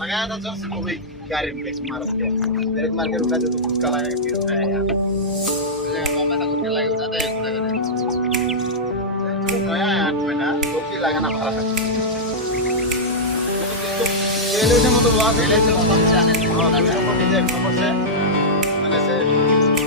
लगाया था जर्सी को भाई गाड़ी में ब्रेक मार के ब्रेक मार के रुका दे तो कुछ लगा के फिर उठाया यार मुझे मामा का कुछ लगा उठा दे पूरा करे तो नया यार महीना टोपी लगाना पड़ा था पहले से मतलब वहां पहले से हम जाने हां नंबर से मैंने से